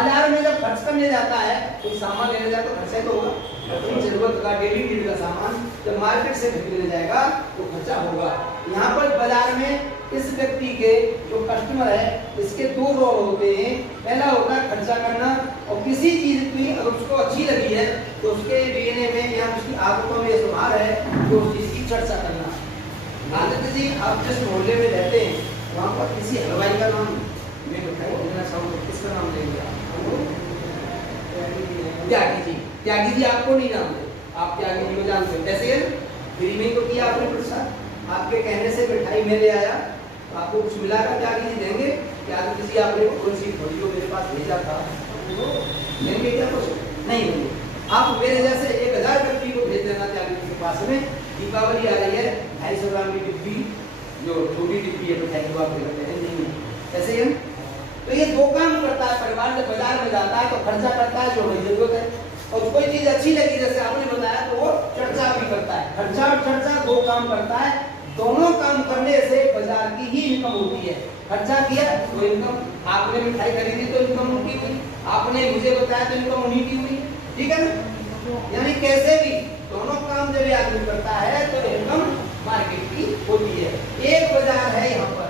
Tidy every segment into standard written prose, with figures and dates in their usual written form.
बाजार में जब खर्च करने जाता है, कोई सामान लेने जाता है तो खर्चा तो होगा, अपनी जरूरत का डेली नीड का सामान जब मार्केट से खरीदने जाएगा तो खर्चा होगा। यहाँ पर बाजार में इस व्यक्ति के जो कस्टमर है इसके दो रोल होते हैं। पहला होता है खर्चा करना, और किसी चीज की अगर उसको अच्छी लगी है तो उसके लेने में या उसकी आदतों में सुधार है तो उस चीज की चर्चा करना। आदित्य जी, आप जिस मोहल्ले में रहते हैं वहाँ पर किसी हलवाई का नाम मैं बताइए देना चाहूँगा, किसका नाम लेंगे आप? त्यागी जी। त्यागी जी आपको नहीं जानते, आप त्यागी जी को जानते हो, कैसे है? फ्री में तो किया आपने प्रसाद, आपके कहने से मिठाई में ले आया, आपको कुछ मिला का त्यागी जी देंगे? क्या तो किसी आपने कौन सी वीडियो मेरे पास भेजा था देंगे क्या? कुछ नहीं देंगे। आप मेरे जैसे 1000 व्यक्ति को भेज देना त्यागी जी के पास में। दीपावली आ रही है, 250 ग्राम की डिब्बी, जो छोटी डिब्बी है मिठाई को आप देते हैं, नहीं ऐसे ही। तो ये दो काम करता है परिवार। जब बाजार में जाता है तो खर्चा करता है जो हमें जरूरत है, और कोई चीज अच्छी लगी जैसे आपने बताया तो वो चर्चा भी करता है। खर्चा और चर्चा दो काम करता है, दोनों काम करने से बाजार की ही इनकम होती है। खर्चा किया तो इनकम, आपने मिठाई खरीदी तो इनकम उनकी हुई, आपने मुझे बताया तो इनकम उन्हीं की हुई, ठीक है ना? यानी कैसे भी दोनों काम जब आदमी करता है तो इनकम मार्केट की होती है। एक बाजार है यहाँ पर,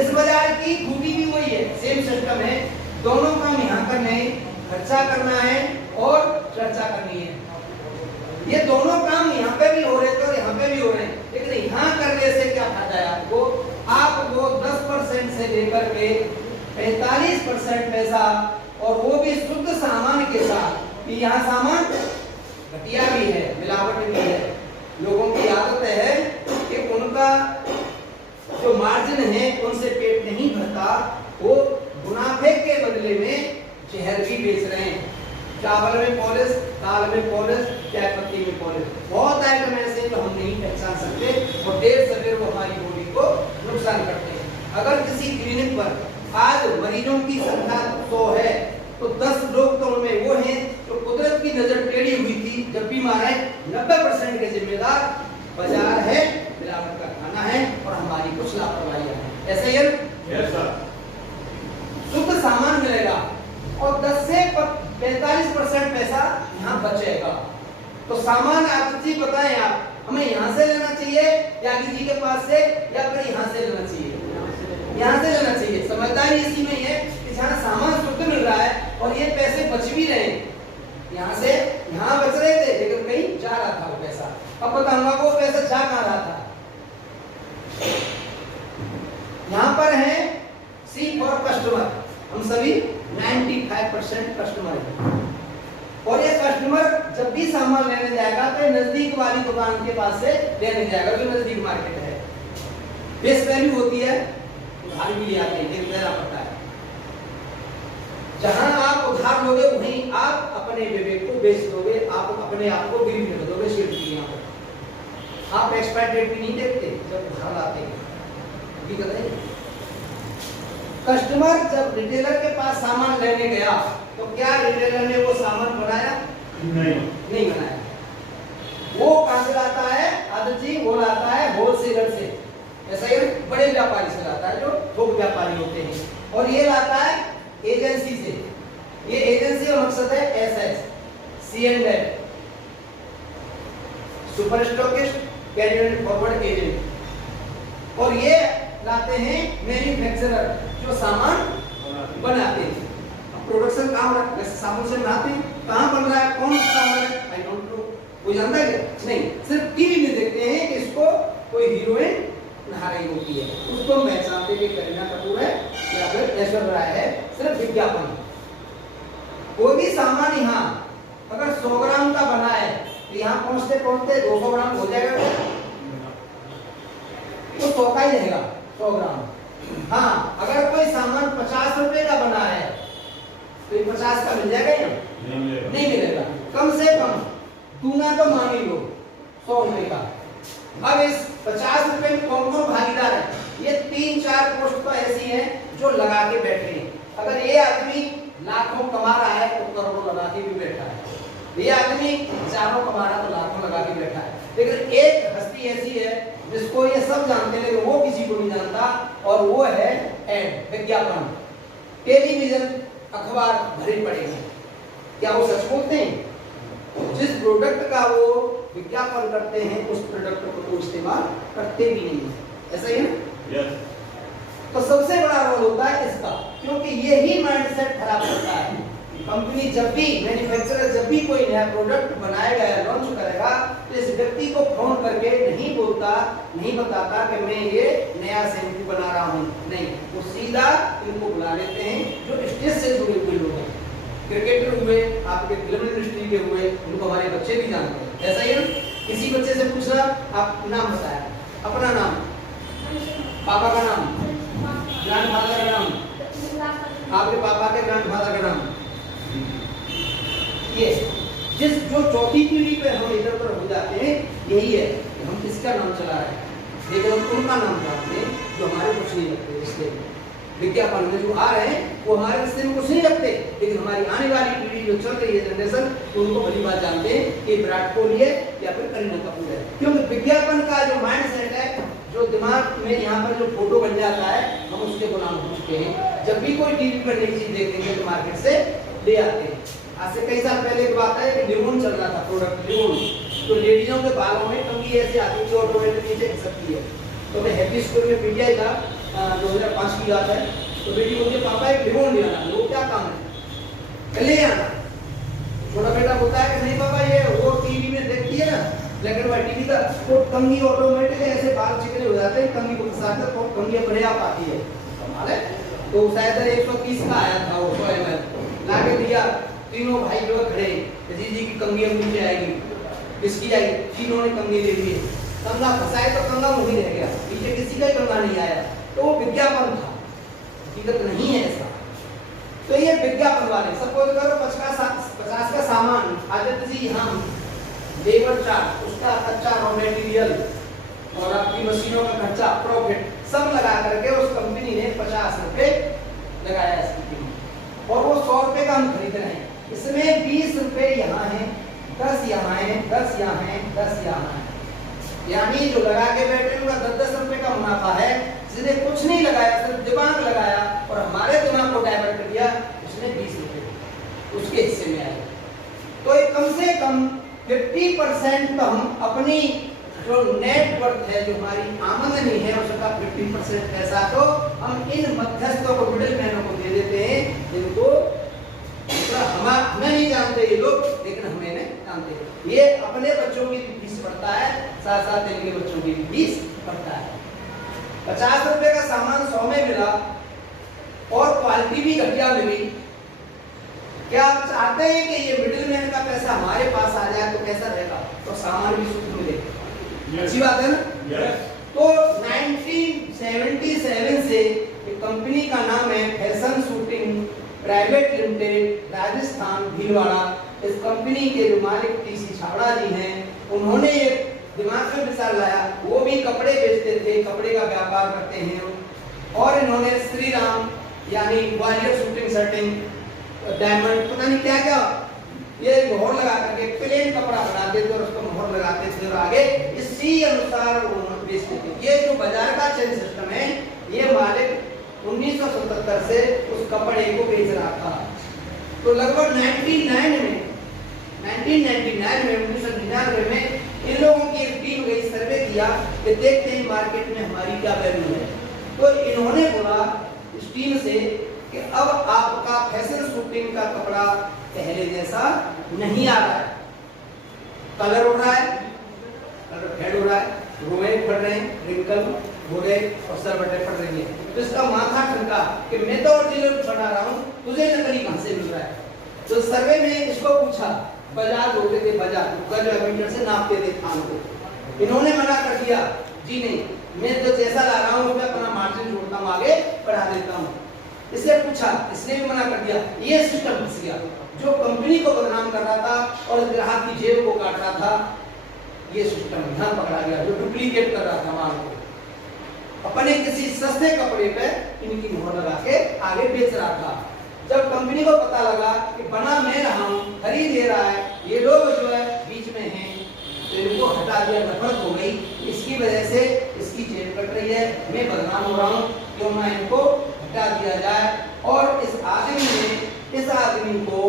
इस बाजार की खूबी भी वही है, सेम सिस्टम है। दोनों काम यहाँ करने हैं, खर्चा करना है और चर्चा करनी है। ये दोनों काम यहाँ पे भी हो रहे थे और यहाँ पे भी हो रहे हैं, लेकिन यहाँ करने से क्या फायदा है आपको? आपको 10% से लेकर के 45% पैसा, और वो भी शुद्ध सामान के साथ। कि यहाँ सामान घटिया भी है, मिलावट भी है। लोगों की आदत है कि उनका जो मार्जिन है उनसे पेट नहीं भरता, वो मुनाफे के बदले में जहर भी बेच रहे हैं। चावल में पॉलिश, दाल में पॉलिश, चाय पत्ती में पॉलिश, बहुत आइटम ऐसे जो हम नहीं पहचान सकते और देर सवेर वो हमारी बॉडी को नुकसान करते हैं। अगर किसी क्लिनिक पर आज मरीजों की संख्या 100 है तो 10 लोग तो उनमें वो हैं जो कुदरत की नजर टेढ़ी हुई थी जब बीमार है। 90% के जिम्मेदार बाजार है, मिलावट का खाना है और हमारी कुछ लापरवाही है। ऐसे ही शुद्ध सामान मिलेगा और 10 से 45% पैसा यहाँ बचेगा। तो सामान आप जी बताएं, आप हमें यहाँ से लेना चाहिए त्यागी जी के पास से, या फिर यहाँ से लेना चाहिए? यहाँ से लेना चाहिए। समझदारी इसी में है कि जहाँ सामान शुद्ध मिल रहा है और ये पैसे बच भी रहे हैं, यहाँ से यहाँ बच रहे थे लेकिन कहीं जा रहा था वो पैसा। अब बताऊंगा वो पैसा जा कहाँ रहा था। यहाँ पर है सी फॉर कस्टमर, हम सभी 95% कस्टमर है, और ये कस्टमर जब भी सामान लेने जाएगा तो नजदीक वाली दुकान के पास से लेने जाएगा जो नजदीक मार्केट है। बेस वैल्यू होती है, उधार भी ले आते हैं, देना पड़ता है। जहां आप उधार लोगे वहीं आप अपने विवेक को बेच दोगे, आप अपने आप को गिरवी रख दोगे। शेयर की यहाँ पर आप एक्सपायर डेट भी नहीं देखते जब उधार लाते हैं। कस्टमर जब रिटेलर के पास सामान लेने गया तो क्या रिटेलर ने वो सामान बनाया? नहीं बनाया। वो कहां से लाता है आदित्य जी? वो लाता है होलसेलर से, ऐसा ही बड़े व्यापारी से लाता है जो थोक व्यापारी होते हैं, और ये लाता है एजेंसी से। ये एजेंसी का मकसद है SS, C&F, super stockist, carrier forward agent, और ये लाते हैं मैन्युफैक्चरर जो सामान बनाते हैं। अब प्रोडक्शन कहाँ हो रहा है? साबुन से बनाते हैं, कहाँ बन रहा है, कौन सा बन रहा है, आई डोंट नो। कोई जानता है क्या? नहीं। सिर्फ टीवी में देखते हैं कि इसको कोई हीरोइन नहा रही होती है, उसको पहचानते कि करीना कपूर है या फिर ऐश्वर्या राय है, सिर्फ विज्ञापन। कोई भी सामान यहाँ अगर 100 ग्राम का बना है तो यहाँ पहुंचते पहुंचते 200 ग्राम हो जाएगा, तो 100 का ही रहेगा 100 ग्राम। हाँ, अगर कोई सामान 50 रुपए का बना है तो ये 50 का मिल जाएगा या नहीं मिलेगा? कम से कम दूना तो मान ही लो 100 रुपए का। अब इस 50 रुपए में कौन कौन भागीदार है? ये 3-4 पोस्ट तो ऐसी हैं जो लगा के बैठे हैं। अगर ये आदमी लाखों कमा रहा है तो करोड़ों लगा के भी बैठा है, ये आदमी हजारों कमा रहा है तो लाखों लगा के बैठा है। लेकिन एक हस्ती ऐसी है जिसको ये सब जानते हैं लेकिन वो किसी को नहीं जानता, और वो है एड, विज्ञापन। टेलीविजन अखबार भरे पड़े हैं। क्या वो सच बोलते हैं? जिस प्रोडक्ट का वो विज्ञापन करते हैं उस प्रोडक्ट को तो इस्तेमाल करते भी नहीं है, ऐसा ही है ना? Yes. तो सबसे बड़ा रोल होता है इसका, क्योंकि यही माइंडसेट खराब करता है। कंपनी जब भी, मैन्युफैक्चरर जब भी कोई नया प्रोडक्ट बनाएगा या लॉन्च करेगा तो इस व्यक्ति को फोन करके नहीं बोलता, नहीं बताता कि मैं ये नया शैम्पू बना रहा हूँ, नहीं, वो सीधा इनको बुला लेते हैं जो स्टेज से जुड़े हुए लोग हैं। क्रिकेटर हुए, आपके फिल्म इंडस्ट्री के हुए, उनको हमारे बच्चे भी जानते हैं, ऐसा ही ना? किसी बच्चे से पूछना, आप नाम बताया, अपना नाम, पापा का नाम, ग्रैंडफादर का नाम, आपके पापा के ग्रैंडफादर का नाम, ये जिस जो चौथी पीढ़ी पे हम इधर उधर हो जाते हैं, यही है कि हम किसका नाम चला रहे हैं, लेकिन हम उनका नाम चाहते हैं जो हमारे कुछ नहीं रखते। इसलिए विज्ञापन में जो आ रहे हैं वो हमारे रिश्ते में कुछ नहीं रखते, लेकिन हमारी आने वाली पीढ़ी जो चल रही है जनरेशन, तो उनको भली बात जानते हैं कि विराट कोहली है या फिर करीना कपूर है, क्योंकि विज्ञापन का जो माइंड सेट है, जो दिमाग में यहाँ पर जो फोटो बन जाता है, हम उसके गुलाम हो चुके हैं। जब भी कोई टीवी पर नई चीज देखेंगे तो मार्केट से ले आते हैं। आज से कई साल पहले की बात है कि लिमोन चल रहा था, प्रोडक्ट लिमोन, तो लेडीजों के बालों में कंघी ऐसे आती थी, ऑटोमेटिक नीचे खिसकती है। तो मैं हैप्पी स्कूल में पीटीआई था, 2005 की बात है, तो बेटी बोलती है पापा एक लिमोन ले आना। वो क्या काम है? ले आना। छोटा बेटा बोलता है कि नहीं पापा, ये वो टीवी में देखती है ना, ब्लैक एंड व्हाइट टीवी का, वो कंघी ऑटोमेटिक ऐसे बाल चिकने हो जाते हैं, कंघी को फंसाकर तो कंघी अपने आप आती है। कमाल है। तो शायद 130 का आया था वो 100 ml, लाके दिया। तीनों भाई जो खड़े, जी जी की कंघी अब नीचे आएगी, किसकी आएगी? तीनों ने कंघी ले ली, कंघा फंसाए तो कंघा वहीं रह गया, नीचे किसी का ही कंघा नहीं आया। तो वो विज्ञापन था, हकीकत नहीं है ऐसा। तो ये विज्ञापन वाले, सपोज करो 50 का सामान आदित्य जी, हम लेबर चार्ज, उसका कच्चा रॉ मटेरियल और आपकी मशीनों का खर्चा, प्रॉफिट सब लगा करके उस कंपनी ने 50 रुपए लगाया इसकी कीमत, और वो 100 रुपए का हम खरीद रहे हैं। इसमें 20 रुपए यहाँ है, 10 यहाँ है, 10 यहाँ है, 10 यहाँ है, यानी जो लगा के बैठे उनका 10-10 रुपए का मुनाफा है। जिसने कुछ नहीं लगाया, सिर्फ दिमाग लगाया और हमारे दिमाग को डाइवर्ट कर दिया, उसने 20 रुपए उसके हिस्से में आए। तो एक कम से कम 50% तो हम अपनी जो नेट वर्थ है, जो हमारी आमदनी है, उसका 50% पैसा तो हम इन मध्यस्थों को, मिडिल मैनों को दे देते हैं, जिनको हमें नहीं जानते ये लोग, लेकिन हमें नहीं जानते। ये अपने बच्चों की फीस पड़ता है, साथ साथ इनके बच्चों की फीस पड़ता है। 50 रुपए का सामान 100 में मिला और क्वालिटी भी घटिया मिली। क्या आप चाहते हैं कि ये मिडिलमैन का पैसा हमारे पास आ जाए तो कैसा रहेगा? तो सामान भी शुद्ध मिले, अच्छी बात है ना? तो 1977 से एक कंपनी का नाम है fashion shooting private limited, Rajasthan Bhilwara. इस कंपनी के जो मालिक टीसी छाबड़ा जी हैं, उन्होंने एक दिमाग में विचार लाया, वो भी कपड़े बेचते थे, कपड़े का व्यापार करते हैं, और इन्होंने श्री राम यानी ग्वालियर शूटिंग शर्टिंग, डायमंड, पता नहीं क्या क्या, ये मोहर लगा करके प्लेन कपड़ा बनाते थे और उसको मोहर लगाते थे और आगे इसी अनुसार उन्होंने बेचते थे। ये जो बाजार का चेन सिस्टम है, ये मालिक 1977 से उस कपड़े को बेच रहा था। तो लगभग 1999 में इन लोगों की एक टीम गई, सर्वे किया कि देखते हैं मार्केट में हमारी क्या वैल्यू है। तो इन्होंने बोला इस टीम से कि अब आपका फैशन शूटिंग का कपड़ा पहले जैसा नहीं आ रहा है, कलर उड़ रहा है, कलर फेड हो रहा है, रोए फट रहे हैं, रिंकल हो गए और सरबटे फट रही है। तो इसका माथा ठनका कि मैं तो ओरिजिनल बना रहा हूँ, तुझे नकली कहां से मिल रहा है? तो सर्वे में इसको पूछा, बाजार बोलते थे, बाजार गज मीटर से नापते थे थान को। इन्होंने मना कर दिया, जी नहीं, मैं तो जैसा ला रहा हूँ उसमें अपना मार्जिन जोड़ता हूँ, आगे बढ़ा देता हूँ। इससे पूछा, इसने भी मना कर दिया। ये सिस्टम फंस गया, जो कंपनी को बदनाम कर रहा था और ग्राहक की जेब को काट रहा था, ये सिस्टम यहाँ पकड़ा गया, जो डुप्लीकेट कर रहा था माल को, अपने किसी सस्ते कपड़े पे इनकी मोहर लगा के आगे बेच रहा था। जब कंपनी को पता लगा कि बना मैं रहा हूँ, खरीद ले रहा है, ये लोग जो है बीच में हैं, तो इनको हटा दिया, नफरत हो गई। इसकी वजह से इसकी जेब कट रही है, मैं बदनाम हो रहा हूँ, क्यों ना इनको हटा दिया जाए। और इस आदमी ने इस आदमी को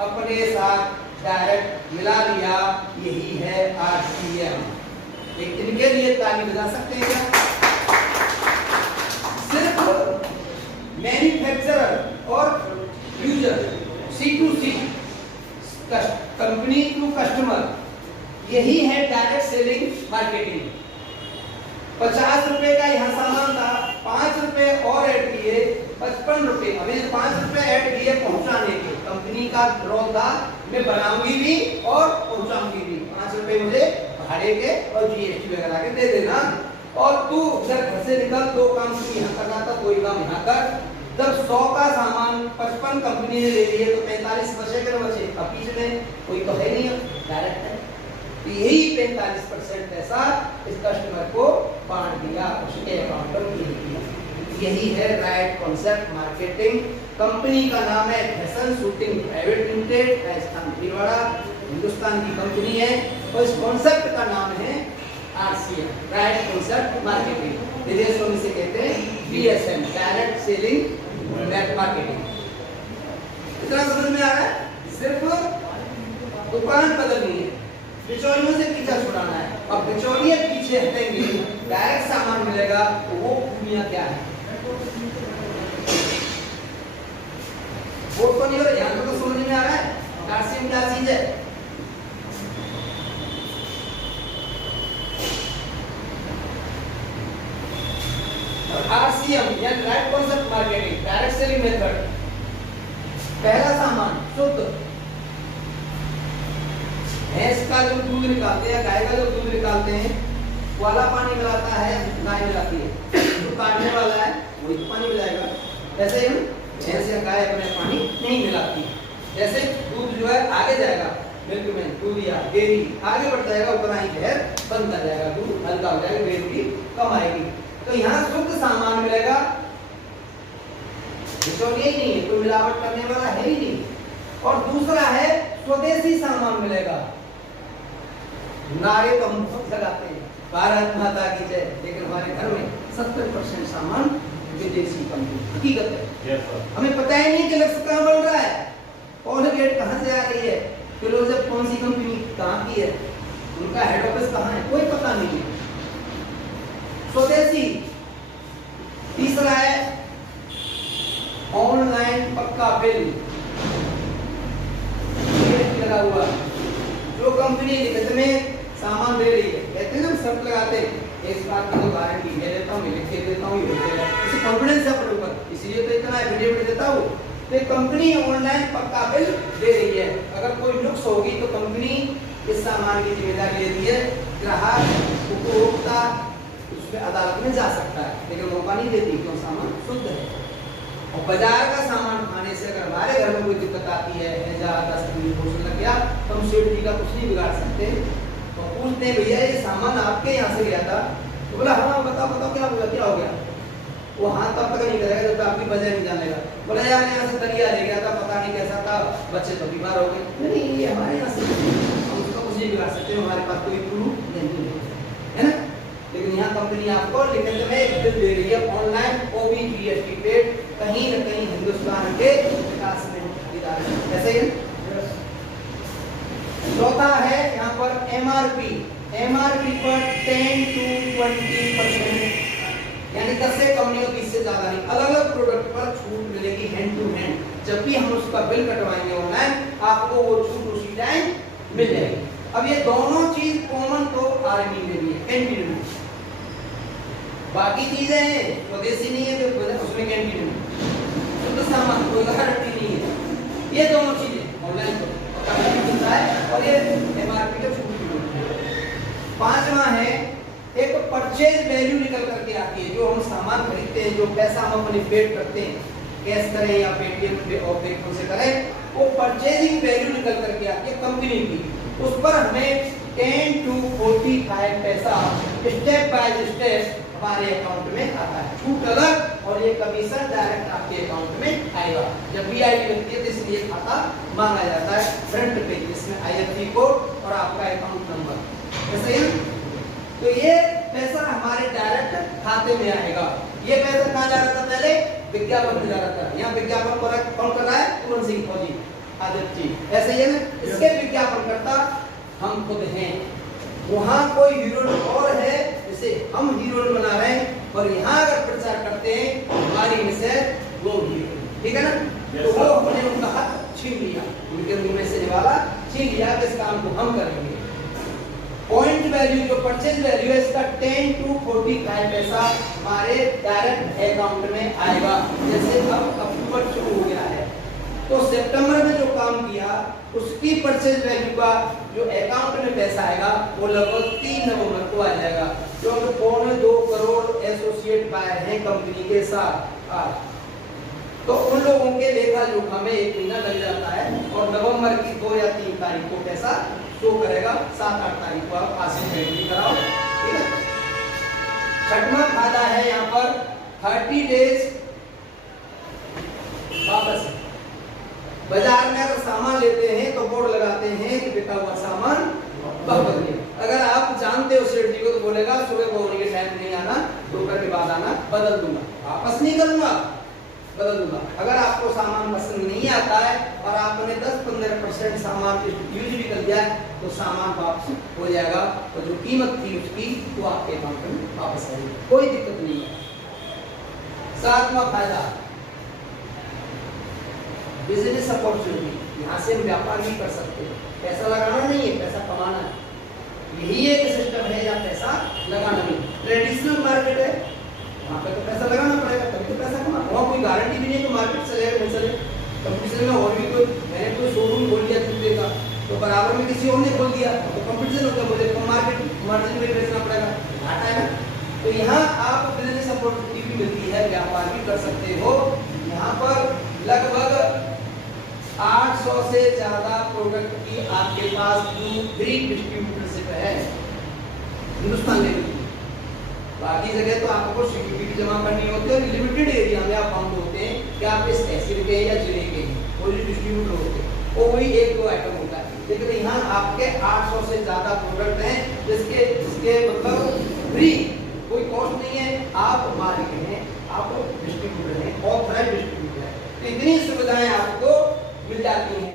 अपने साथ डायरेक्ट मिला लिया, यही है RCM। एक इनके लिए ताली बजा सकते हैं क्या? सिर्फ मैन्युफैक्चरर और user, C2C, company to customer, यही है डायरेक्ट सेलिंग मार्केटिंग। 50 रुपए का यहाँ सामान था, 5 रुपए और ऐड किए, 55 रुपए। अभी 5 रुपए ऐड किए पहुंचाने के, कंपनी का रोल था मैं बनाऊंगी भी और पहुंचाऊंगी भी, 5 रुपए मुझे भाड़े के और GST वगैरह के दे देना, और तू घर से निकल, 2 काम तू यहाँ करना था, कोई काम यहाँ कर। जब 100 का सामान 55 कंपनी ने ले लिए तो 45 बचे के बचे, अब पीछे में कोई तो है नहीं, डायरेक्ट है। तो यही 45% पैसा इस कस्टमर को बांट दिया, उसके अकाउंट पर भेज दिया। यही है राइट कॉन्सेप्ट मार्केटिंग। कंपनी का नाम है fashion shooting private limited, Rajasthan Bhilwara, Hindustan की कंपनी है, और इस कॉन्सेप्ट का नाम है RCM, राइट कॉन्सेप्ट मार्केटिंग। विदेशों में से कहते हैं DSM, डायरेक्ट सेलिंग मार्केटिंग। इतना समझ में आ रहा है? सिर्फ दुकान बदलनी है, बिचौलियों से पीछा छुड़ाना है, और बिचौलिए पीछे हटेंगे, डायरेक्ट सामान मिलेगा। तो वो खूबियां क्या है वो तो नहीं हो रहा, यहाँ तो समझ में आ रहा है RCM क्या चीज है। RCM यानी right concept marketing, direct selling method. पहला सामान शुद्ध, भैंस का जो दूध निकालते हैं, गाय का जो दूध निकालते हैं, वाला पानी मिलाता है, गाय मिलाती है। जो काटने वाला है वही तो पानी मिलाएगा। ऐसे ही भैंस या गाय अपने पानी नहीं मिलाती। जैसे दूध जो है आगे जाएगा, मिल्कमैन, दूध या डेयरी आगे बढ़ जाएगा, उतना ही जहर बनता जाएगा, दूध हल्का हो जाएगा, ग्रेवी कम आएगी। तो यहाँ शुद्ध सामान मिलेगा, बिचौलिया ही नहीं है, कोई मिलावट करने वाला है ही नहीं। और दूसरा है स्वदेशी सामान मिलेगा। नारे तो हम बहुत लगाते हैं, भारत माता की जय, लेकिन हमारे घर में 70% सामान विदेशी कंपनी, हकीकत है। हमें पता ही नहीं कि लक्ष्य कहाँ बढ़ रहा है, कोलगेट कहाँ से आ रही है, फिलोजेप कौन सी कंपनी कहाँ की है, उनका हेड ऑफिस कहाँ है, कोई पता नहीं है। स्वदेशी। तीसरा है ऑनलाइन पक्का बिल लगा हुआ। जो कंपनी लिखित में सामान दे रही है, कहते हैं ना शर्त लगाते हैं, इस बात की तो गारंटी मैं देता हूँ, लिख के देता हूँ, इसे कॉन्फिडेंस है अपने ऊपर, इसलिए तो इतना एफिडेविट देता हूँ। तो कंपनी ऑनलाइन पक्का बिल दे रही है, अगर कोई नुक्स होगी तो कंपनी इस सामान की जिम्मेदारी लेती है। ग्राहक उपभोक्ता उसमें अदालत में जा सकता है, लेकिन मौका नहीं देती क्यों, सामान शुद्ध है। और बाजार का सामान खाने से अगर हमारे घर में कोई दिक्कत आती है, लग गया, तो हम सेठ जी का कुछ नहीं बिगाड़ सकते। तो पूछते हैं भैया ये सामान आपके यहाँ से गया था, तो बोला हाँ बताओ बताओ क्या हुआ, क्या हो गया। वो हाँ तब तक नहीं करेगा जब तक आपकी वजह नहीं जानेगा। बोला यार यहाँ से दरिया ले गया था, पता नहीं कैसा था, बच्चे तो बीमार हो गए। नहीं ये हमारे यहाँ से, हम उसका कुछ नहीं बिगाड़ सकते, हमारे पास कोई प्रूफ नहीं है ना। लेकिन यहाँ कंपनी आपको लिखित में एक बिल दे रही है, ऑनलाइन OBGST पेड, कहीं न कहीं हिंदुस्तान के विकास में भागीदार है। ऐसे ही चौथा है यहाँ पर MRP पर 10 to 20%, यानी 10 से कम नहीं, 20 से ज्यादा नहीं, अलग अलग प्रोडक्ट पर छूट मिलेगी हैंड टू हैंड। जब भी हम उसका बिल कटवाएंगे ऑनलाइन, आपको वो छूट उसी टाइम मिल जाएगी। अब ये दोनों चीज कॉमन तो RME में भी है, कैंटीन में। बाकी चीजें हैं स्वदेशी नहीं है, जो उसमें कैंटीन में तो सामान कोई गारंटी नहीं है। ये दोनों चीजें ऑनलाइन तो मिलता है, और ये MRP का छूट मिलता है। पांचवा है एक परचेज वैल्यू निकल करके आती है, जो हम सामान खरीदते हैं, जो पैसा हम अपने पेड करते हैं, कैश करें या पेटीएम पे और पेटीएम से करें, वो परचेजिंग वैल्यू निकल करके आती है कंपनी की। उस पर हमें 10 to 45 पैसा स्टेप बाय स्टेप हमारे अकाउंट में आता है, छूट अलग, और ये कमीशन डायरेक्ट आपके अकाउंट में आएगा। जब BID लगती है तो इसलिए खाता मांगा जाता है फ्रंट पे, इसमें IFSC कोड और आपका अकाउंट नंबर। ऐसे ही तो ये पैसा हमारे डायरेक्ट खाते में आएगा। ये पैसा कहाँ जा रहा था पहले, विज्ञापन में ज्यादा कर, यहाँ विज्ञापन कौन कर रहा है? पूरन सिंह फौजी, आदित्य जी, ऐसे ही है ना। इसके विज्ञापनकर्ता हम खुद हैं। वहाँ कोई हीरोइन और है जिसे हम हीरोइन बना रहे हैं, और यहाँ अगर प्रचार करते हैं हमारी मिसेज वो हीरोइन, ठीक है ना। तो वो हमने उनका हक छीन लिया, उनके मुंह में से निवाला छीन लिया कि इस काम को हम करेंगे। पॉइंट वैल्यू जो परचेज वैल्यू है इसका 10 to 45 पैसा हमारे डायरेक्ट अकाउंट में आएगा। जैसे अब अक्टूबर शुरू हो गया है तो सितंबर में जो काम किया उसकी परचेज वैल्यू का जो अकाउंट में पैसा आएगा वो लगभग 3 नवंबर को आ जाएगा, क्योंकि 2.25 करोड़ एसोसिएट बायर हैं कंपनी के साथ आज। तो उन लोगों के लेखा जोखा में 1 महीना लग जाता है, और नवंबर की 2 या 3 तारीख को पैसा शो करेगा, 7-8 तारीख को आप आसिफ एंट्री कराओ, ठीक है। छठवां फायदा है यहाँ पर 30 डेज वापस। बाजार में अगर सामान लेते हैं तो बोर्ड लगाते हैं कि बिका हुआ सामान वापस नहीं। अगर आप जानते हो सेठ जी को तो बोलेगा सुबह बोलने के टाइम नहीं आना, दोपहर के बाद आना, बदल दूंगा, वापस नहीं करूंगा, बदल दूंगा। अगर आपको सामान पसंद नहीं आता है और आपने 10-15% सामान यूज भी कर दिया है तो सामान वापस हो जाएगा, और जो कीमत थी उसकी वो आपके अकाउंट में वापस आएगी, कोई दिक्कत नहीं है। 7वां फायदा बिजनेस अपॉर्चुनिटी, यहाँ से हम व्यापार भी कर सकते हैं। पैसा लगाना नहीं है, पैसा कमाना है, यही एक सिस्टम है जहाँ पैसा लगाना नहीं। ट्रेडिशनल मार्केट है, वहाँ पे तो पैसा लगाना पड़ेगा तभी तो पैसा कमा, वहाँ कोई गारंटी भी नहीं है कि मार्केट चलेगा नहीं चलेगा। कंपटीशन में और भी कोई, मैंने कोई शोरूम खोल दिया जूते का तो बराबर में किसी और ने खोल दिया तो कंपटीशन होता है, मुझे मार्जिन में बेचना पड़ेगा, घाटा है ना। तो यहाँ आप बिजनेस अपॉर्चुनिटी भी मिलती है, व्यापार भी कर सकते हो। यहाँ पर लगभग 800 से ज्यादा प्रोडक्ट की आपके पास फ्री डिस्ट्रीब्यूटरशिप है हिंदुस्तान लेवल की। बाकी जगह तो आपको सिक्योरिटी जमा करनी होती है, लिमिटेड एरिया में आप बाउंड होते हैं कि आप इस तहसील के या जिले के वो जो डिस्ट्रीब्यूटर होते हैं वो वही 1-2 आइटम होता है, लेकिन यहाँ आपके 800 से ज्यादा प्रोडक्ट हैं जिसके मतलब फ्री, कोई कॉस्ट नहीं है, आप मालिक हैं, आप डिस्ट्रीब्यूटर हैं, ऑथराइज्ड डिस्ट्रीब्यूटर हैं। इतनी सुविधाएं आपको मिल जाती हैं।